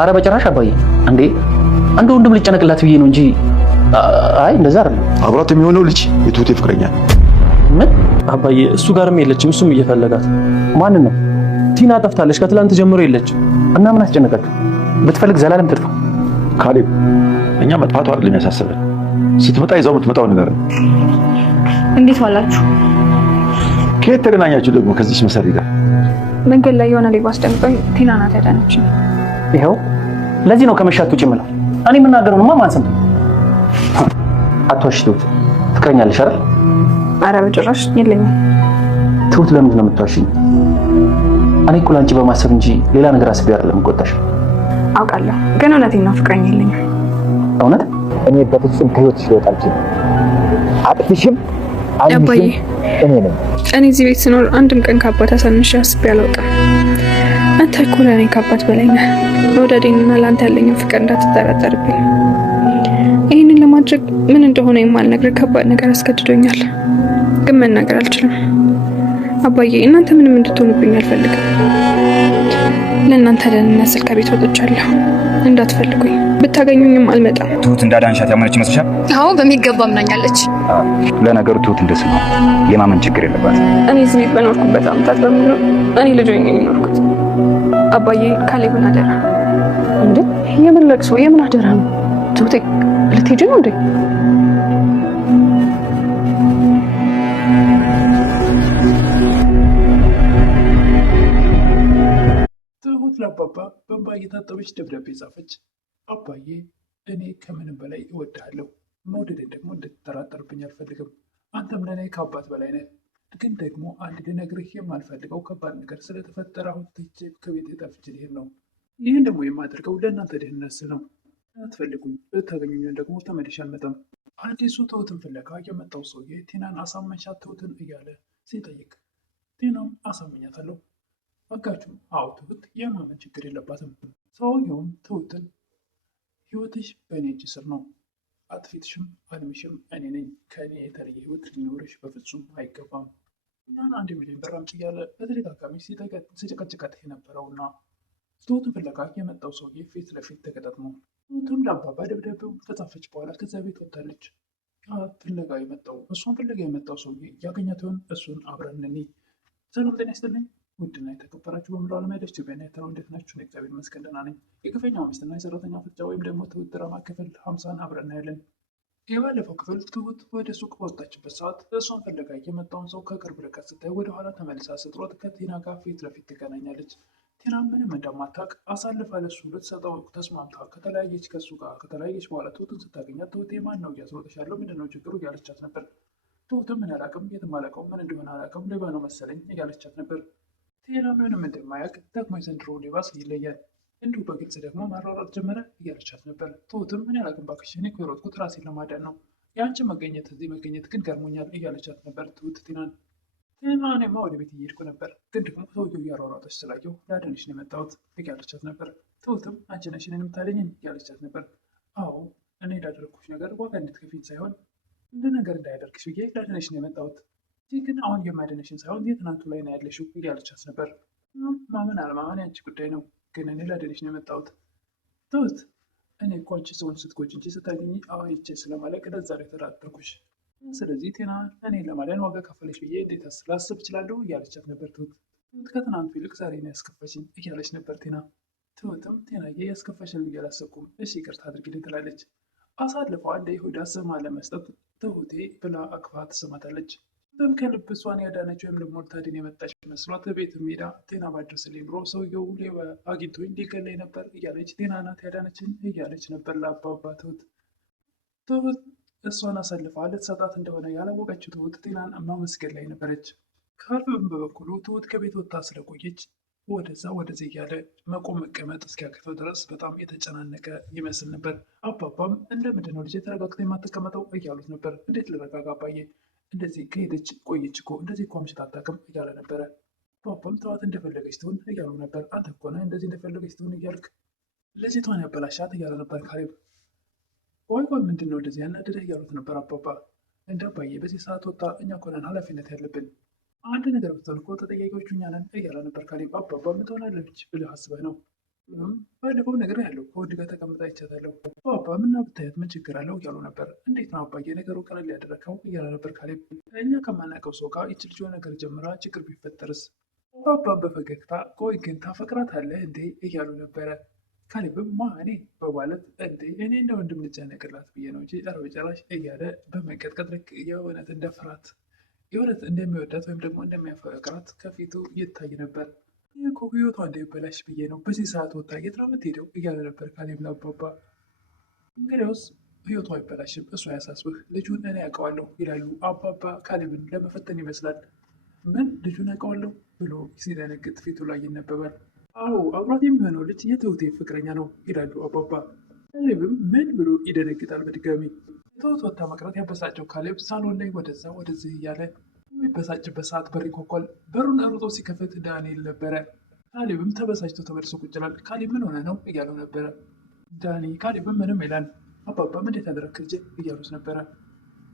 አረ በጭራሽ አባዬ እንዴ አንድ ወንድም ልጨነቅላት ብዬ ነው እንጂ አይ እንደዛ አይደለም። አብራት የሚሆነው ልጅ የትሁቴ ፍቅረኛ ምን አባዬ እሱ ጋርም የለችም እሱም እየፈለጋት ማንን ነው ቲና ጠፍታለች ከትላንት ጀምሮ የለችም እና ምን አስጨነቀት ብትፈልግ ዘላለም ትጥፋ ካሌብ እኛ መጥፋቱ አይደለም ያሳሰበን ስትመጣ ይዛው የምትመጣው ነገር ነው እንዴት ዋላችሁ ከየት ተገናኛችሁ ደግሞ ከዚህ መሰሪ ጋር መንገድ ላይ የሆነ ሌባ አስደንቆኝ ቲና ናት ያዳነችኝ ይኸው ለዚህ ነው ከመሻት ውጪ የምለው እኔ የምናገረውንማ ማን ሰምቶ አትዋሽ ትሁት ፍቅረኛ አለሽ አይደል ኧረ በጭራሽ የለኝም ትሁት ለምንድን ነው የምትዋሽኝ እኔ እኮ ላንቺ በማሰብ እንጂ ሌላ ነገር አስቤ አይደለም የምቆጣሽ አውቃለሁ ግን እውነቴን ነው ፍቅረኛ የለኝም እውነት እኔ በፍጹም ከህይወትሽ ልወጣ አልችልም አጥፍሽም አባዬ እኔ ነኝ እኔ እዚህ ቤት ስኖር አንድም ቀን ከአባት አሳንሼ አስቤ አላውቅም አንተ እኮ ለእኔ ከአባት በላይ ነህ መውደዴንና ለአንተ ያለኝን ፍቅር እንዳትጠራጠርብኝ ይህንን ለማድረግ ምን እንደሆነ የማልነግርህ ከባድ ነገር አስገድዶኛል ግን መናገር አልችልም አባዬ እናንተ ምንም እንድትሆኑብኝ አልፈልግም ለእናንተ ደህንነት ስል ከቤት ወጥቻለሁ እንዳትፈልጉኝ ብታገኙኝም አልመጣም ትሁት እንዳዳንሻት ያመነች ይመስልሻል? አዎ በሚገባ አምናኛለች ለነገሩ ትሁት እንደስማ የማመን ችግር የለባትም እኔ እዚህ ቤት በኖርኩበት ዓመታት በሙሉ እኔ ልጅ ሆኜ የኖርኩት አባዬ ካሌብን አደራ እንዴ የምን ለቅሶ የምን አደራ ነው ትሁቴ ልትሄጂ ነው እንዴ ትሁት ለአባባ በእንባ እየታጠበች ደብዳቤ ጻፈች። አባዬ እኔ ከምንም በላይ እወድሃለሁ። መውደድን ደግሞ እንድትጠራጠርብኝ አልፈልግም። አንተም ለእኔ ከአባት በላይ ነህ። ግን ደግሞ አንድ ልነግርህ የማልፈልገው ከባድ ነገር ስለተፈጠረ አሁን ትቼ ከቤት ጠፍቼ ልሄድ ነው። ይህን ደግሞ የማደርገው ለእናንተ ደህንነት ስል ነው። አትፈልጉኝ፣ ብታገኙኝ ደግሞ ተመልሼ አልመጣም። አዲሱ ትሁትን ፍለጋ የመጣው ሰውዬ ቲናን አሳመንሻት ትሁትን እያለ ሲጠይቅ ቲናም አሳመኛታለሁ አጋቹም አዎ ትሁት የማመን ችግር የለባትም። ሰውየውም ትሁትን ህይወትሽ በእኔ እጅ ስር ነው፣ አጥፊትሽም አልምሽም እኔ ነኝ፣ ከእኔ የተለየ ህይወት ሊኖርሽ በፍጹም አይገባም። እናን አንድ ሚሊዮን ብር አምጪ እያለ በተደጋጋሚ ሲጨቀጭቃት የነበረውና ትሁትን ፍለጋ የመጣው ሰውዬ ፊት ለፊት ተገጣጥሞ ትሁትም ለአባባ ደብዳቤውን ከጻፈች በኋላ ከዚያ ቤት ወጥታለች። እሷን ፍለጋ የመጣው ሰውዬ ያገኛት ይሆን? እሱን አብረን እንይ። ሰላም ጤና ይስጥልኝ ውድና የተከበራችሁ በሙሉ ዓለም ያለች ኢትዮጵያና ኤርትራ እንዴት ናችሁ? እግዚአብሔር ይመስገን ደህና ነኝ። የግፈኛው ሚስትና የሰራተኛ ፍቻ ወይም ደግሞ ትሁት ድራማ ክፍል 50 አብረን እናያለን። የባለፈው ክፍል ትሁት ወደ ሱቅ በወጣችበት ሰዓት እሷን ፍለጋ የመጣውን ሰው ከቅርብ ርቀት ስታይ ወደኋላ ተመልሳ ስትሮጥ ከቲና ጋር ፊት ለፊት ትገናኛለች። ቲና ምንም እንደማታውቅ አሳልፋ ለሱ ልትሰጠው ተስማምታ ከተለያየች በኋላ ትሁትን ስታገኛት ትሁቴ ማን ነው እያስሮጠሽ ያለው ምንድነው ችግሩ እያለቻት ነበር። ትሁትም ምን አላውቅም የትም አላውቀውም ምን እንደሆነ አላውቅም ሌባ ነው መሰለኝ እያለቻት ነበር። ቲና ምንም እንደማያውቅ ደግሞ የዘንድሮ ሌባስ ይለያል እንዲሁ በግልጽ ደግሞ ማሯሯጥ ጀመረ እያለቻት ነበር። ትሁትም ምን አላውቅም እባክሽ እኔ እኮ የሮጥኩት ራሴን ለማዳን ነው የአንቺን እዚህ መገኘት ግን ገርሞኛል እያለቻት ነበር ትሁት ቲናን። እኔማ ወደ ቤት እየሄድኩ ነበር ግን ደግሞ ሰውየው እያሯሯጠች ስላየው ላድንሽ ነው የመጣሁት እያለቻት ነበር። ትሁትም አንቺ ነሽ እኔን የምታድኝኝ እያለቻት ነበር። አዎ እኔ ላደረግኩሽ ነገር ዋጋ እንድትከፊኝ ሳይሆን እንደ ነገር እንዳያደርግሽ ብዬ ላድንሽ ነው የመጣሁት ይህ ግን አሁን የማድነሽን ሳይሆን የትናንቱ ላይ ነው ያለሽው እያለቻት ነበር። ማመን አለማመን ያንቺ ጉዳይ ነው ግን እኔ ላድንሽ ነው የመጣሁት። ትሁት እኔ እኮ አንቺ ሰውን ስትጎጂ እንጂ ስታገኝ አይቼ ስለማለቅ ለዛ ላይ ተጠራጠርኩሽ። ስለዚህ ቴና እኔ ለማዳን ዋጋ ከፈለሽ ብዬ እንዴት ላስብ እችላለሁ እያለቻት ነበር። ትሁት ከትናንቱ ይልቅ ዛሬ ነው ያስከፋሽኝ እያለች ነበር ቴና። ትሁትም ቴናዬ ያስከፋሽን ብዬ አላሰብኩም እሺ ይቅርታ አድርጊልኝ ትላለች። አሳልፈዋ ለይሁዳ ስም አለመስጠት ትሁቴ ብላ አቅፋ ትስማታለች። ትም ከልብ እሷን ያዳነች ወይም ደግሞ ልታድን የመጣች መስሏት ቤት ሜዳ ቴና ባደርስልኝ ብሎ ሰውየው ሌባ አግኝቶኝ ሊገለኝ ነበር እያለች ቴና ናት ያዳነችን እያለች ነበር ለአባባ ትሁት እሷን አሳልፋ ልትሰጣት እንደሆነ ያላወቀችው ትሁት ቴናን ማመስገን ላይ ነበረች። ካሌብም በበኩሉ ትሁት ከቤት ወጥታ ስለቆየች ወደዛ ወደዚህ እያለ መቆም መቀመጥ እስኪያቅተው ድረስ በጣም የተጨናነቀ ይመስል ነበር። አባባም እንደምንድን ነው ልጄ ተረጋግታ የማትቀመጠው እያሉት ነበር። እንዴት ልረጋጋ አባዬ እንደዚህ ከሄደች ቆየች እኮ እንደዚህ እኮ አምሽታ አታውቅም እያለ ነበረ። አባባም ተዋት እንደፈለገች ትሁን እያሉ ነበር። አንተ እኮ ነህ እንደዚህ እንደፈለገች ትሁን እያልክ ልጅቷን ያበላሻት እያለ ነበር ካሌብ። ቆይ ምንድን ነው እንደዚህ ያናደደህ እያሉት ነበር አባባ። እንደ አባዬ በዚህ ሰዓት ወጣ እኛ እኮ ነን ኃላፊነት ያለብን አንድ ነገር ብትሆን እኮ ተጠያቂዎቹ እኛ ነን እያለ ነበር ካሌብ። አባባ ምን ትሆናለች ብለህ አስበህ ነው ባለፈው ነገር ያለው ከወንድ ጋር ተቀምጣ ይቻታለሁ። አባ ምና ብታያት ምን ችግር አለው እያሉ ነበር። እንዴት ነው አባዬ ነገሩ ቀለል ያደረከው እያለ ነበር ካሌብ። እኛ ከማናውቀው ሰው ጋር ይች ልጅ ነገር ጀምራ ችግር ቢፈጠርስ? አባባን በፈገግታ ቆይ ግን ታፈቅራታለህ እንዴ እያሉ ነበረ። ካሌብም ማ እኔ በማለት እንዴ እኔ እንደ ወንድም ልጨነቅላት ብዬ ነው እንጂ ኧረ በጭራሽ እያለ በመንቀጥቀጥ ልክ የእውነት እንደ ፍርሃት የእውነት እንደሚወዳት ወይም ደግሞ እንደሚያፈቅራት ከፊቱ ይታይ ነበር። ይህ እኮ ህይወቷ እንዳይበላሽ ብዬ ነው በዚህ ሰዓት ወጣ የት ነው የምትሄደው እያለ ነበር ካሌብ ለአባባ። እንግዲያውስ ህይወቷ አይበላሽም እሱ አያሳስብህ ልጁን እኔ ያውቀዋለሁ ይላሉ አባባ ካሌብን ለመፈተን ይመስላል። ምን ልጁን ያውቀዋለሁ ብሎ ሲደነግጥ ፊቱ ላይ ይነበባል። አዎ አብሯት የሚሆነው ልጅ የትሁቴ ፍቅረኛ ነው ይላሉ አባባ። ካሌብም ምን ብሎ ይደነግጣል በድጋሚ። ትሁት ወጥታ መቅረት ያበሳጨው ካሌብ ሳሎን ላይ ወደዛ ወደዚህ እያለ የሚበሳጭበት ሰዓት በር ይንኳኳል። በሩን ሩጦ ሲከፍት ዳንኤል ነበረ። ካሌብም ተበሳጭቶ ተመልሶ ቁጭ ይላል። ካሌብ ምን ሆነ ነው እያለው ነበረ። ዳኒ ካሌብም ምንም ይላል። አባባም እንዴት ያደረክ ልጄ እያሉት ነበረ።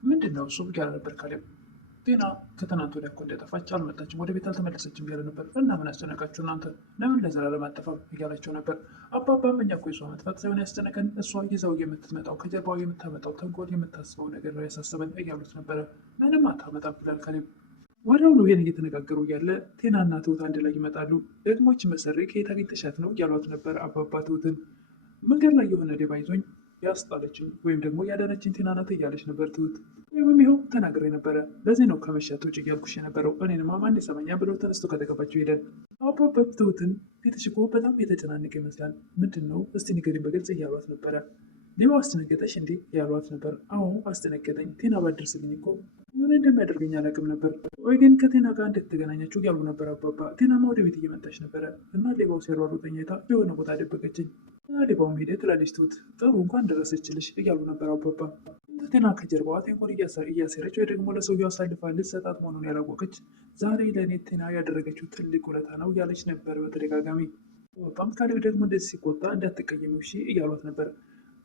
ምንድን ነው እሱ እያለ ነበር ካሌብ። ጤና ከትናንት ወዲያ እኮ እንደጠፋች አልመጣችም፣ ወደ ቤት አልተመለሰችም እያለ ነበር። እና ምን ያስጨነቃችሁ እናንተ ለምን ለዘላለም አጠፋም እያላቸው ነበር። አባባም እኛ እኮ የሷ መጥፋት ሳይሆን ያስጨነቀን እሷ ይዛው የምትመጣው ከጀርባው የምታመጣው ተንኮል የምታስበው ነገር ነው ያሳሰበን እያሉት ነበረ። ምንም አታመጣም ይላል ካሌብ። ወዲያውኑ ይሄን እየተነጋገሩ እያለ ቴናና ትሁት አንድ ላይ ይመጣሉ። ደግሞች መሰሪ ከየት አግኝተሻት ነው እያሏት ነበር አባባ ትሁትን። መንገድ ላይ የሆነ ሌባ ይዞኝ ያስጣለችኝ ወይም ደግሞ ያዳነችኝ ቴና ናት እያለች ነበር ትሁት። ወይም ይኸው ተናግሬ ነበረ ለዚህ ነው ከመሸት ውጭ እያልኩሽ የነበረው እኔንማ ማን ሰማኛ ብሎ ተነስቶ ከተቀባቸው ሄደን። አባባ ትሁትን ፊትሽ እኮ በጣም የተጨናነቀ ይመስላል ምንድን ነው እስቲ ንገሪኝ በግልጽ እያሏት ነበረ። ሌባው አስደነገጠሽ እንዴ ያሏት ነበር። አዎ አስደነገጠኝ፣ ቴና ባደርስልኝ እኮ ምን እንደሚያደርገኝ አላውቅም ነበር። ወይ ግን ከቴና ጋር እንዴት ተገናኛችሁ እያሉ ነበር አባባ። ቴናማ ወደ ቤት እየመጣች ነበረ እና ሌባው ሲሯሩጠኝ አይታ የሆነ ቦታ ደበቀችኝ። ሌባውም ሄደ ትላለች ትሁት። ጥሩ እንኳን ደረሰችልሽ እያሉ ነበር አባባ። ቴና ከጀርባዋ ተንኮል እያሴረች ወይ ደግሞ ለሰውየው አሳልፋ ልትሰጣት መሆኑን ያላወቀች ዛሬ ለእኔ ቴና ያደረገችው ትልቅ ውለታ ነው እያለች ነበር በተደጋጋሚ። አባባም ካሌብ ደግሞ እንደዚህ ሲቆጣ እንዳትቀየሚው እሺ እያሏት ነበር።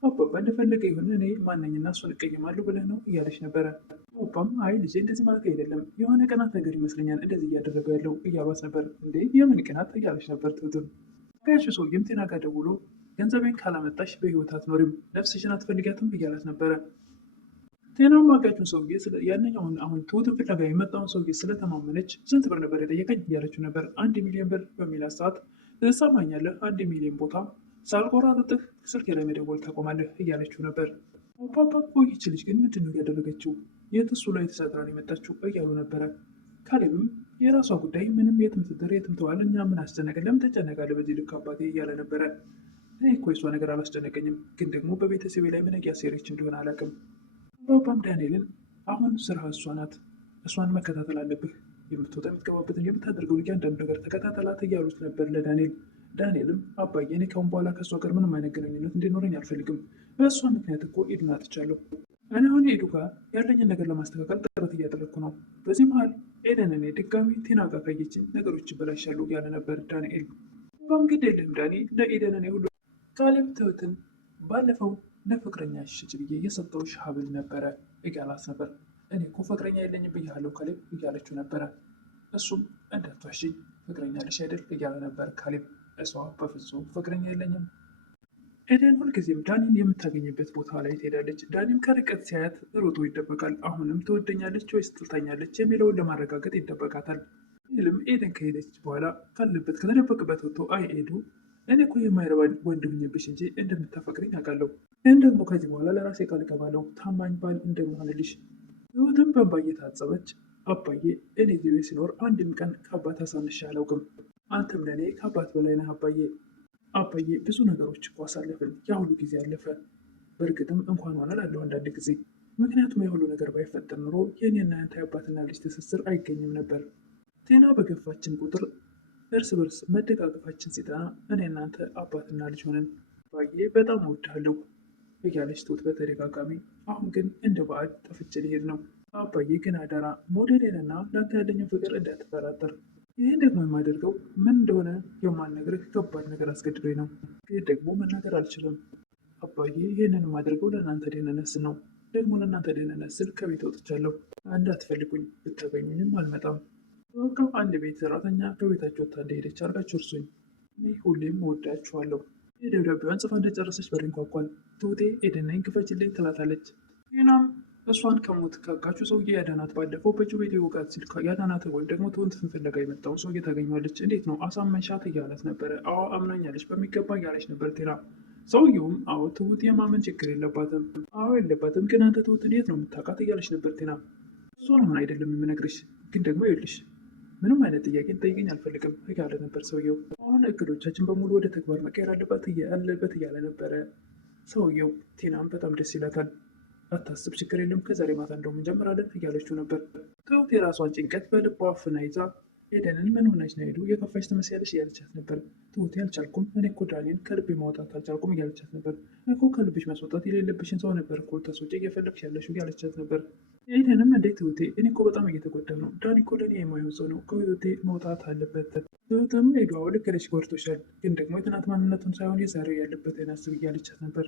አባባ እንደፈለገ ይሁን እኔ ማንኝና እሱን እቀየማለሁ ብለህ ነው እያለች ነበረ። አባባም አይ ልጄ እንደዚህ ማለት አይደለም የሆነ ቅናት ነገር ይመስለኛል እንደዚህ እያደረገ ያለው እያሏት ነበር። እንዴ የምን ቅናት እያለች ነበር ትሁትም። ጋሽ ሰውዬም ቴና ጋር ደውሎ ገንዘቤን ካላመጣሽ በህይወት አትኖሪም ነፍስሽን አትፈልጊያትም እያላት ነበረ። ቴናም አጋቹን ሰውዬ ያንኛውን አሁን ትሁትን ፍለጋ የመጣውን ሰውዬ ስለተማመነች ስንት ብር ነበር የጠየቀኝ እያለችው ነበር። 1 ሚሊዮን ብር በሚላት ሰዓት ትሰማኛለህ 1 ሚሊዮን ቦታ ሳልቆራረጥህ ስልክ ላይ መደወል ታቆማለህ እያለችው ነበር። አባባ ቆይች ልጅ ግን ምንድን ነው ያደረገችው የት እሱ ላይ ተሰጥራን የመጣችው እያሉ ነበረ። ካሌብም የራሷ ጉዳይ ምንም የትም ትድር የትም ተዋል እኛ ምን አስጨነቀን ለምን ተጨነቃለህ በዚህ ልክ አባቴ እያለ ነበረ። እኔ እኮ የሷ ነገር አላስጨነቀኝም ግን ደግሞ በቤተሰቤ ላይ ምን እያሴረች እንደሆነ አላውቅም። አባባም ዳንኤልን አሁን ስራ እሷ ናት እሷን መከታተል አለብህ የምትወጣ የምትገባበትን የምታደርገው እያንዳንዱ ነገር ተከታተላት እያሉት ነበር ለዳንኤል። ዳንኤልም አባዬ እኔ ካሁን በኋላ ከእሷ ጋር ምንም አይነት ግንኙነት እንዲኖረኝ አልፈልግም። በእሷ ምክንያት እኮ ኤዱን አጥቻለሁ። እኔ አሁን ኤዱ ጋር ያለኝን ነገር ለማስተካከል ጥረት እያደረግኩ ነው። በዚህ መሀል ኤደን እኔ ድጋሚ ቴና ጋር ካየችኝ ነገሮች ይበላሻሉ ያለ ነበር ዳንኤል። ባም ግድ የለህም ዳኒ ለኤደን እኔ ሁሉ ካሌብ ትሁትን ባለፈው ለፍቅረኛ ሽጭ ብዬ የሰጠሁሽ ሀብል ነበረ እያላት ነበር። እኔ እኮ ፍቅረኛ የለኝም ብያለሁ ካሌብ እያለችው ነበረ። እሱም እንዳትዋሽኝ ፍቅረኛ ልሽ አይደል እያለ ነበር ካሌብ። እሷ በፍጹም ፍቅረኛ የለኝም። ኤደን ሁልጊዜም ዳኒን የምታገኝበት ቦታ ላይ ትሄዳለች። ዳኒም ከርቀት ሲያያት ሮጦ ይደበቃል። አሁንም ትወደኛለች ወይስ ትጠላኛለች የሚለውን ለማረጋገጥ ይደበቃታል። ይልም ኤደን ከሄደች በኋላ ካለበት ከተደበቅበት ወጥቶ አይ ኤዱ እኔ እኮ የማይረባ ወንድ ሁኜብሽ እንጂ እንደምታፈቅረኝ አውቃለሁ። ይህን ደግሞ ከዚህ በኋላ ለራሴ ቃል እገባለሁ ታማኝ ባል እንደምሆንልሽ። ትሁትም በእንባ እየታጸበች አባዬ እኔ እዚህ ቤት ሲኖር አንድም ቀን ከአባት አሳንሼ አላውቅም። አንተም ለእኔ ከአባት በላይ ነህ አባዬ። አባዬ ብዙ ነገሮች እኮ አሳለፍን፣ ያ ሁሉ ጊዜ አለፈ። በእርግጥም እንኳን ሆነ ላለሁ አንዳንድ ጊዜ ምክንያቱም የሁሉ ነገር ባይፈጠር ኑሮ የኔና ያንተ አባትና ልጅ ትስስር አይገኝም ነበር። ቴና በገፋችን ቁጥር እርስ በርስ መደጋገፋችን ሲጠና እኔ እናንተ አባትና ልጅ ሆነን። አባዬ በጣም እወድሃለሁ እያለች ትሁት በተደጋጋሚ። አሁን ግን እንደ ባዕድ ጠፍቼ ልሄድ ነው አባዬ፣ ግን አደራ መውደዴንና ለአንተ ያለኝን ፍቅር እንዳትጠራጠር። ይህን ደግሞ የማደርገው ምን እንደሆነ የማልነግርህ ከባድ ነገር አስገድዶኝ ነው፣ ግን ደግሞ መናገር አልችልም አባዬ። ይህንን የማደርገው ለእናንተ ደህንነት ስል ነው። ደግሞ ለእናንተ ደህንነት ስል ከቤት ወጥቻለሁ። እንዳትፈልጉኝ፣ ብታገኙኝም አልመጣም። በቃ አንድ ቤት ሰራተኛ ከቤታችሁ ወጥታ እንደሄደች አድርጋችሁ እርሱኝ። እኔ ሁሌም እወዳችኋለሁ። የደብዳቤዋን ጽፋ እንደጨረሰች በር ይንኳኳል። ትሁቴ ኤደን ነኝ ክፈችልኝ ትላታለች። ቴናም እሷን ከሞት ካጋችሁ ሰውዬ ያዳናት ባለፈው በጩቤ ሊወጋት ሲል ያዳናት ወይም ደግሞ ትሁትን ፍለጋ የመጣውን ሰውዬ ታገኘዋለች። እንዴት ነው አሳመንሻት እያላት ነበረ። አዎ አምናኛለች በሚገባ እያለች ነበር ቴና። ሰውየውም አዎ ትሁት የማመን ችግር የለባትም፣ አዎ የለባትም፣ ግን አንተ ትሁትን የት ነው የምታውቃት እያለች ነበር ቴና። እሱን አሁን አይደለም የምነግርሽ፣ ግን ደግሞ ይኸውልሽ ምንም አይነት ጥያቄ ጠይቀኝ አልፈልግም እያለ ነበር ሰውየው። አሁን እቅዶቻችን በሙሉ ወደ ተግባር መቀየር አለበት እያለ ነበረ ሰውየው። ቴናም በጣም ደስ ይላታል። አታስብ፣ ችግር የለም፣ ከዛሬ ማታ እንደውም እንጀምራለን እያለችው ነበር። ትሁት የራሷን ጭንቀት በልቧ አፍና ይዛ ኤደንን ምን ሆነች ነው ሄዱ የከፋች ትመስያለሽ እያለቻት ነበር። ትሁት አልቻልኩም፣ እኔ እኮ ዳኒን ከልቤ ማውጣት አልቻልኩም እያለቻት ነበር። እኮ ከልብሽ ማስወጣት የሌለብሽን ሰው ነበር እኮ ልታስወጪ እየፈለግሽ ያለሽው እያለቻት ነበር። ኤደንም እንዴት ትሁቴ፣ እኔ እኮ በጣም እየተጎዳሁ ነው፣ ዳኒ እኮ ለእኔ የማይሆን ሰው ነው፣ ከህይወቴ መውጣት አለበት። ትሁትም ሄዷ ልክ ነሽ፣ ጎድቶሻል፣ ግን ደግሞ የትናንት ማንነቱን ሳይሆን የዛሬው ያለበትን አስብ እያለቻት ነበር።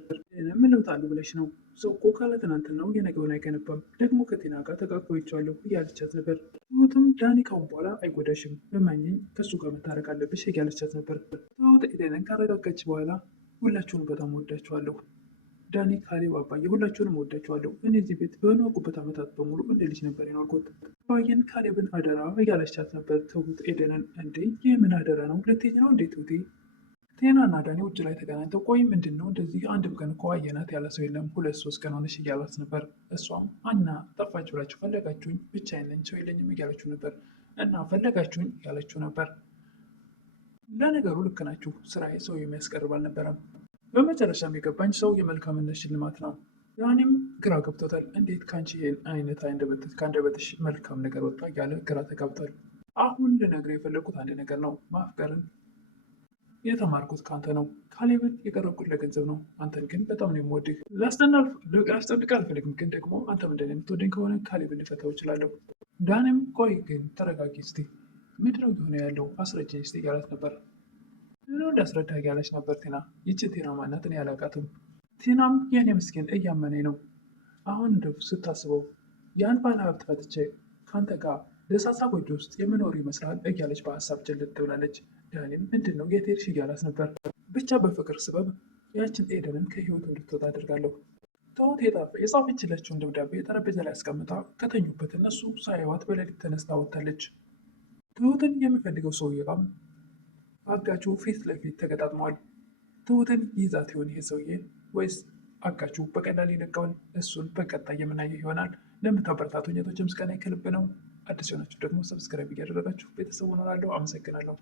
ምን ለውጥ አለው ብለሽ ነው? ሰው እኮ ካለ ትናንትናው የነገውን አይገነባም፣ ደግሞ ከቴና ጋር ተቃቅፎ ይቻለሁ እያለቻት ነበር። ትሁትም ዳኒ ካሁን በኋላ አይጎዳሽም፣ በማኝኝ ከሱ ጋር መታረቅ አለብሽ እያለቻት ነበር። ትሁት ኤደንን ካረጋጋች በኋላ ሁላችሁንም በጣም ወዳችኋለሁ፣ ዳኒ፣ ካሌብ፣ አባዬ ሁላችሁንም ወዳችኋለሁ። እኔ እዚህ ቤት በኖርኩበት ዓመታት በሙሉ እንደ ልጅ ነበር የኖርኩት። አባዬን፣ ካሌብን አደራ እያለቻት ነበር ትሁት ኤደንን። እንዴ የምን አደራ ነው? ሁለተኛ ነው እንዴ ትሁቴ? ቴናና ዳኒ ውጭ ላይ ተገናኝተው ቆይ ምንድን ነው እንደዚህ አንድም ቀን እኮ አየናት ያለ ሰው የለም 2-3 ቀን ሆነሽ እያሏት ነበር። እሷም አና ጠፋች ብላችሁ ፈለጋችሁኝ፣ ብቻዬን ነኝ ሰው የለኝም እያለችው ነበር። እና ፈለጋችሁኝ ያለችው ነበር። ለነገሩ ልክ ናችሁ፣ ስራዬ ሰው የሚያስቀርብ አልነበረም። በመጨረሻም የገባኝ ሰው የመልካምነት ሽልማት ነው። ዳኒም ግራ ገብቶታል። እንዴት ከአንቺ ይሄን አይነት ከአንደበትሽ መልካም ነገር ወጣ እያለ ግራ ተጋብቷል። አሁን ልነግርህ የፈለግኩት አንድ ነገር ነው። ማፍቀርን የተማርኩት ከአንተ ነው። ካሌብን የቀረብኩት ለገንዘብ ነው። አንተን ግን በጣም ነው የምወድህ። ላስጠብቅ አልፈልግም፣ ግን ደግሞ አንተ ምንድን ነው የምትወደኝ ከሆነ ካሌብን ልፈታው እችላለሁ። ዳንም ቆይ ግን ተረጋጊ እስቲ፣ ምንድነው እየሆነ ያለው አስረጃኝ እስቲ እያላት ነበር። ምን እንዳስረዳ እያለች ነበር ቴና። ይቺ ቴና ማናት? እኔ አላውቃትም። ቴናም የኔ ምስኪን እያመነኝ ነው። አሁን እንደው ስታስበው ያን ባለ ሀብት ፈትቼ ከአንተ ጋር ደሳሳ ጎጆ ውስጥ የምኖር ይመስላል እያለች በሀሳብ ጭልጥ ትብላለች። ዳኒም ምንድን ነው የት ሄድሽ እያላት ነበር። ብቻ በፍቅር ስበብ ያችን ኤደንን ከህይወቱ እንድትወጣ አድርጋለሁ። ትሁት የጻፈችለችውን ደብዳቤ ጠረጴዛ ላይ አስቀምጣ ከተኙበት እነሱ ሳይዋት በሌሊት ተነስታ ወጥታለች። ትሁትን የሚፈልገው ሰውዬ ጋርም አጋቹ ፊት ለፊት ተገጣጥመዋል። ትሁትን ይዛት ይሆን ይሄ ሰውዬ ወይስ አጋቹ በቀላል ይለቀዋል? እሱን በቀጣይ የምናየው ይሆናል። ለምታበረታቱኝ እህቶቼ ምስጋናዬ ከልብ ነው። አዲስ የሆናችሁ ደግሞ ሰብስክራይብ እያደረጋችሁ ቤተሰብ ሆናለሁ። አመሰግናለሁ።